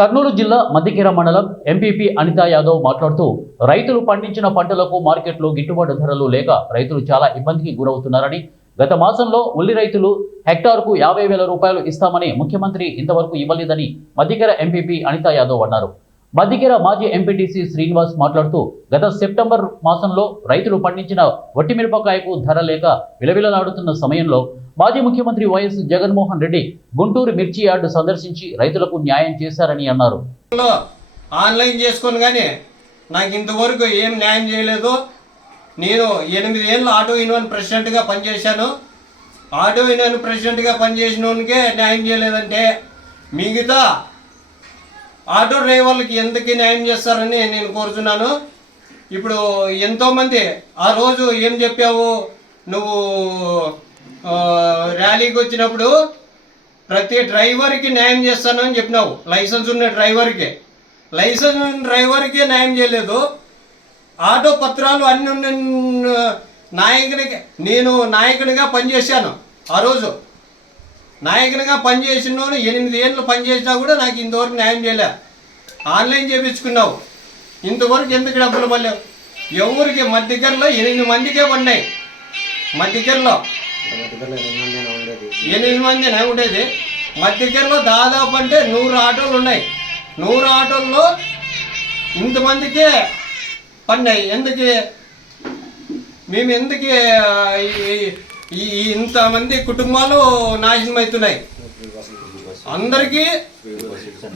కర్నూలు జిల్లా మద్దికేర మండలం ఎంపీపీ అనితా యాదవ్ మాట్లాడుతూ రైతులు పండించిన పంటలకు మార్కెట్లో గిట్టుబాటు ధరలు లేక రైతులు చాలా ఇబ్బందికి గురవుతున్నారని, గత మాసంలో ఉల్లి రైతులు హెక్టార్కు 50,000 రూపాయలు ఇస్తామని ముఖ్యమంత్రి ఇంతవరకు ఇవ్వలేదని మద్దికేర ఎంపీపీ అనితా యాదవ్ అన్నారు. మద్దికేర మాజీ ఎంపీటీసీ శ్రీనివాస్ మాట్లాడుతూ గత సెప్టెంబర్ మాసంలో రైతులు పండించిన వట్టిమిరపకాయకు ధర లేక విలవిలలాడుతున్న సమయంలో మాజీ ముఖ్యమంత్రి వైఎస్ జగన్మోహన్ రెడ్డి గుంటూరు మిర్చి యార్డు సందర్శించి రైతులకు న్యాయం చేశారని అన్నారు. ఆన్లైన్ చేసుకొని కానీ నాకు ఇంతవరకు ఏం న్యాయం చేయలేదు. నేను 8 ఏళ్ళు ఆటో యూనియన్ ప్రెసిడెంట్గా పనిచేశాను. ఆటో యూనియన్ ప్రెసిడెంట్గా పనిచేసిన వానికే న్యాయం చేయలేదంటే మిగతా ఆటో డ్రైవర్లకి ఎందుకు న్యాయం చేస్తారని నేను కోరుతున్నాను. ఇప్పుడు ఎంతోమంది ఆ రోజు ఏం చెప్పావు, నువ్వు ర్యాలీకి వచ్చినప్పుడు ప్రతి డ్రైవర్కి న్యాయం చేస్తాను అని చెప్పినావు. లైసెన్స్ ఉన్న డ్రైవర్కి న్యాయం చేయలేదు. ఆటో పత్రాలు అన్ని నేను నాయకునిగా పనిచేశాను. ఆ రోజు నాయకునిగా పనిచేసిన 8 ఏళ్ళు పనిచేసినా కూడా నాకు ఇంతవరకు న్యాయం చేయలే. ఆన్లైన్ చేయించుకున్నావు, ఇంతవరకు ఎందుకు డబ్బులు పడలేవు? ఎవరికి మధ్యకర్లో 8 మందికే పడినాయి. మధ్యకర్లో 8 మంది ఉండేది. మధ్యకర్లో దాదాపు అంటే 100 ఆటోలు ఉన్నాయి. 100 ఆటోల్లో ఇంతమందికే పడినాయి. మేము ఎందుకు ఇంతమంది కుటుంబాలు నాశనం అవుతున్నాయి? అందరికీ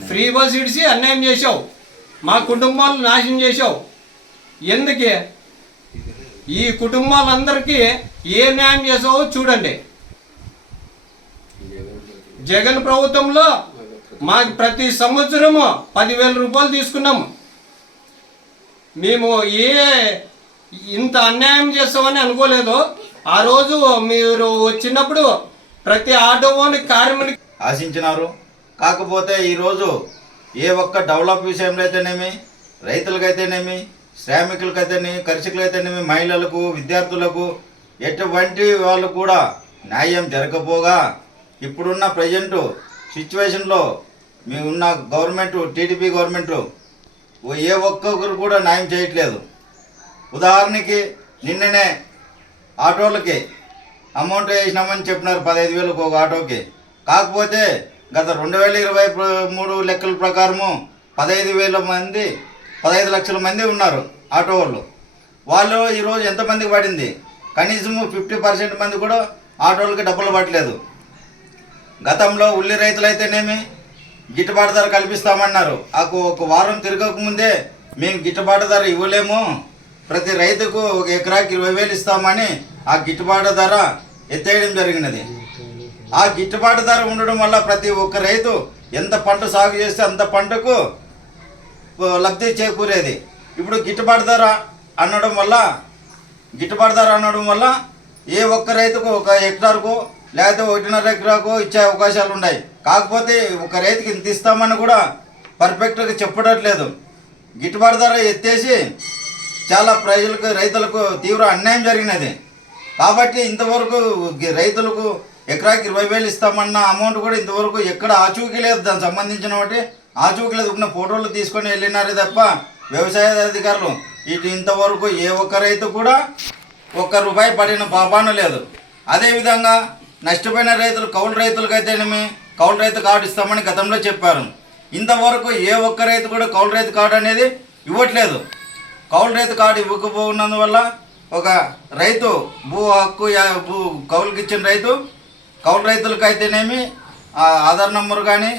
ఫ్రీ బస్ ఇడిసి అన్యాయం చేసావు, మా కుటుంబాలు నాశనం చేసావు. ఎందుకే ఈ కుటుంబాలందరికీ ఏ న్యాయం చేసావో చూడండి. జగన్ ప్రభుత్వంలో మాకు ప్రతి సంవత్సరము 10,000 రూపాయలు తీసుకున్నాము. మేము ఇంత అన్యాయం చేస్తామని అనుకోలేదు. ఆ రోజు మీరు వచ్చినప్పుడు ప్రతి ఆటోని కార్మికునికి ఆశించినారు. కాకపోతే ఈరోజు ఏ ఒక్క డెవలప్ విషయంలో అయితేనేమి, రైతులకైతేనేమి, శ్రామికులకైతేనేమి, కర్షకులైతేనేమి, మహిళలకు, విద్యార్థులకు ఎటువంటి వాళ్ళు కూడా న్యాయం జరగకపోగా ఇప్పుడున్న ప్రజెంటు సిచ్యువేషన్లో మీ ఉన్న గవర్నమెంట్, టీడీపీ గవర్నమెంట్ ఏ ఒక్కొక్కరు కూడా న్యాయం చేయట్లేదు. ఉదాహరణకి నిన్ననే ఆటోలకి అమౌంట్ వేసినామని చెప్పినారు 15,000 ఒక ఆటోకి. కాకపోతే గత 2023 లెక్కల ప్రకారము 15 లక్షల మంది ఉన్నారు ఆటో వాళ్ళు ఈరోజు ఎంతమందికి పడింది? కనీసము 50% మంది కూడా ఆటోలకి డబ్బులు పట్టలేదు. గతంలో ఉల్లి రైతులైతేనేమి గిట్టుబాటు ధర కల్పిస్తామన్నారు. ఒక వారం తిరగకముందే మేము గిట్టుబాటు ధర ఇవ్వలేము, ప్రతి రైతుకు ఒక ఎకరాకి 20,000 ఇస్తామని ఆ గిట్టుబాటు ధర ఎత్తేయడం జరిగినది. ఆ గిట్టుబాటు ధర ఉండడం వల్ల ప్రతి ఒక్క రైతు ఎంత పంట సాగు చేస్తే అంత పంటకు లబ్ధి చేకూరేది. ఇప్పుడు గిట్టుబాటు ధర అనడం వల్ల ఏ ఒక్క రైతుకు ఒక హెక్టార్కు లేకపోతే 1.5 ఎకరాకు ఇచ్చే అవకాశాలు ఉన్నాయి. కాకపోతే ఒక రైతుకి ఇంత ఇస్తామని కూడా పర్ఫెక్ట్గా చెప్పట్లేదు. గిట్టుబాటు ధర ఎత్తేసి చాలా రైతులకు తీవ్ర అన్యాయం జరిగినది. కాబట్టి ఇంతవరకు రైతులకు ఎకరాకి 20,000 ఇస్తామన్న అమౌంట్ కూడా ఇంతవరకు ఎక్కడ ఆచూకీ లేదు. దానికి సంబంధించిన ఒకటి ఆచూకీ లేదు. ఉన్న ఫోటోలు తీసుకొని వెళ్ళినారే తప్ప వ్యవసాయ అధికారులు ఇంతవరకు ఏ ఒక్క రైతు కూడా ₹1 పడిన పాపాన లేదు. అదేవిధంగా నష్టపోయిన రైతులు, కౌలు రైతులకైతేనేమి కౌలు రైతు కార్డు ఇస్తామని గతంలో చెప్పారు. ఇంతవరకు ఏ ఒక్క రైతు కూడా కౌలు రైతు కార్డు అనేది ఇవ్వట్లేదు. కౌలు రైతు కార్డు ఇవ్వకపోయినందువల్ల ఒక రైతు కౌలుకి ఇచ్చిన రైతు, కౌలు రైతులకు అయితేనేమి ఆధార్ నంబర్ కానీ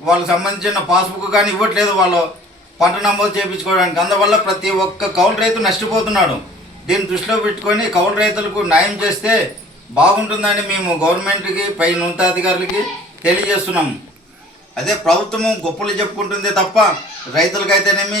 వాళ్ళకి సంబంధించిన పాస్బుక్ కానీ ఇవ్వట్లేదు వాళ్ళు పంట నమోదు చేయించుకోవడానికి. అందువల్ల ప్రతి ఒక్క కౌలు రైతు నష్టపోతున్నాడు. దీన్ని దృష్టిలో పెట్టుకొని కౌలు రైతులకు న్యాయం చేస్తే బాగుంటుందని మేము గవర్నమెంట్కి, పై ఉన్నతాధికారులకి తెలియజేస్తున్నాము. అదే ప్రభుత్వము గొప్పలు చెప్పుకుంటుంది తప్ప రైతులకైతేనేమి